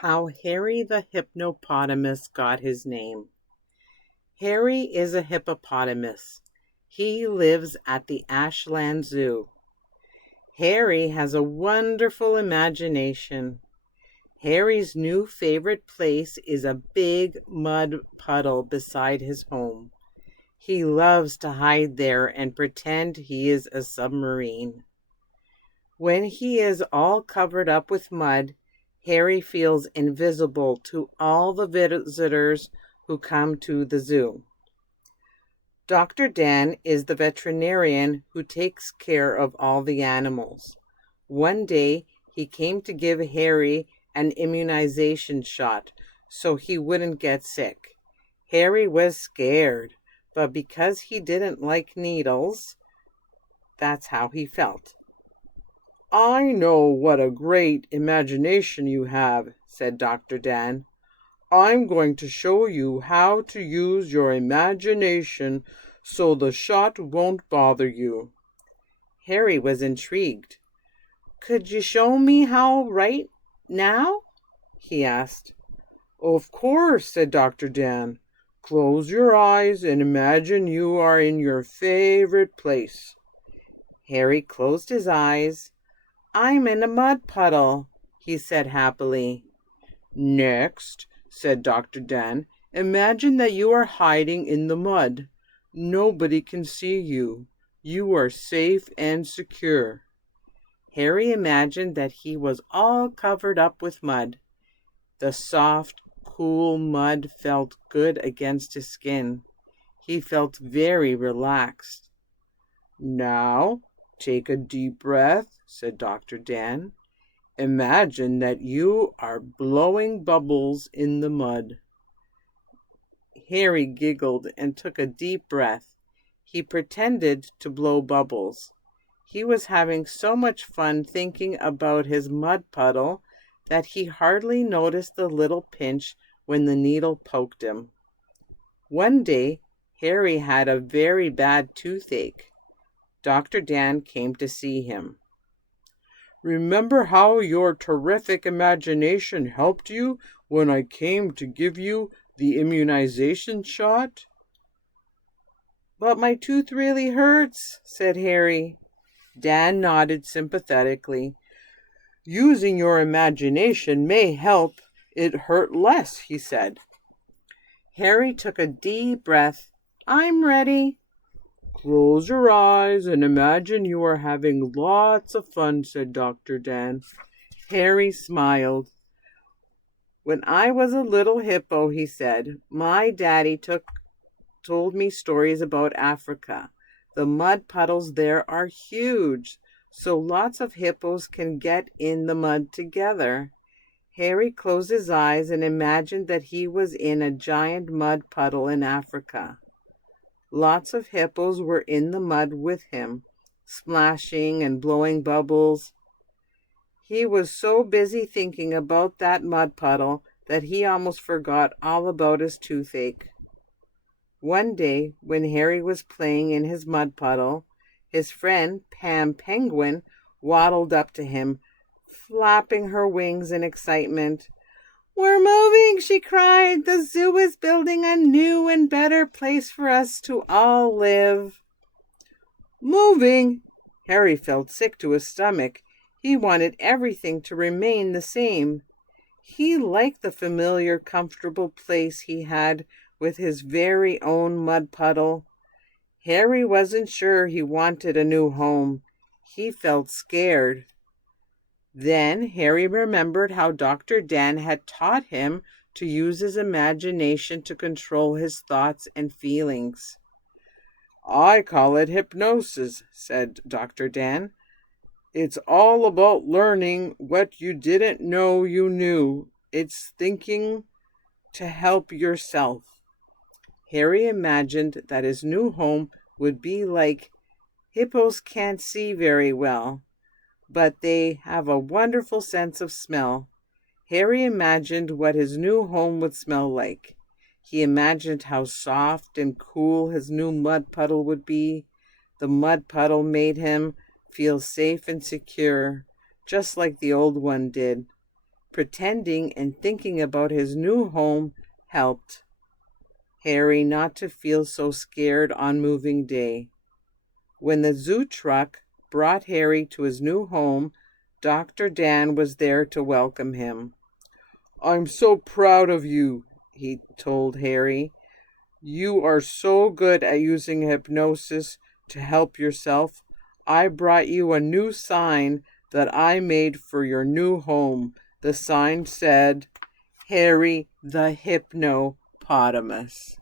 How Harry the Hypno-potamus got his name. Harry is a hippopotamus. He lives at the Ashland Zoo. Harry has a wonderful imagination. Harry's new favorite place is a big mud puddle beside his home. He loves to hide there and pretend he is a submarine. When he is all covered up with mud, Harry feels invisible to all the visitors who come to the zoo. Dr. Dan is the veterinarian who takes care of all the animals. One day, he came to give Harry an immunization shot so he wouldn't get sick. Harry was scared, but because he didn't like needles, that's how he felt. "I know what a great imagination you have," said Dr. Dan. "I'm going to show you how to use your imagination so the shot won't bother you." Harry was intrigued. "Could you show me how right now?" he asked. "Of course," said Dr. Dan. "Close your eyes and imagine you are in your favorite place." Harry closed his eyes. "I'm in a mud puddle," he said happily. "Next," said Dr. Dan, "imagine that you are hiding in the mud. Nobody can see you. You are safe and secure." Harry imagined that he was all covered up with mud. The soft, cool mud felt good against his skin. He felt very relaxed. "Now, take a deep breath," said Dr. Dan. "Imagine that you are blowing bubbles in the mud." Harry giggled and took a deep breath. He pretended to blow bubbles. He was having so much fun thinking about his mud puddle that he hardly noticed the little pinch when the needle poked him. One day, Harry had a very bad toothache. Dr. Dan came to see him. "Remember how your terrific imagination helped you when I came to give you the immunization shot?" "But my tooth really hurts," said Harry. Dan nodded sympathetically. "Using your imagination may help it hurt less," he said. Harry took a deep breath. "I'm ready." "Close your eyes and imagine you are having lots of fun," said Dr. Dan. Harry smiled. "When I was a little hippo," he said, "my daddy told me stories about Africa. The mud puddles there are huge, so lots of hippos can get in the mud together." Harry closed his eyes and imagined that he was in a giant mud puddle in Africa. Lots of hippos were in the mud with him, splashing and blowing bubbles. He was so busy thinking about that mud puddle that he almost forgot all about his toothache. One day, when Harry was playing in his mud puddle, his friend Pam Penguin waddled up to him, flapping her wings in excitement. "We're moving," she cried. "The zoo is building a new and better place for us to all live." "Moving?" Harry felt sick to his stomach. He wanted everything to remain the same. He liked the familiar, comfortable place he had with his very own mud puddle. Harry wasn't sure he wanted a new home. He felt scared. Then Harry remembered how Dr. Dan had taught him to use his imagination to control his thoughts and feelings. "I call it hypnosis," said Dr. Dan. "It's all about learning what you didn't know you knew. It's thinking to help yourself." Harry imagined that his new home would be like hippos can't see very well, but they have a wonderful sense of smell. Harry imagined what his new home would smell like. He imagined how soft and cool his new mud puddle would be. The mud puddle made him feel safe and secure, just like the old one did. Pretending and thinking about his new home helped Harry not to feel so scared on moving day. When the zoo truck brought Harry to his new home, Dr. Dan was there to welcome him. "I'm so proud of you," he told Harry. "You are so good at using hypnosis to help yourself. I brought you a new sign that I made for your new home." The sign said, "Harry the Hypno-potamus."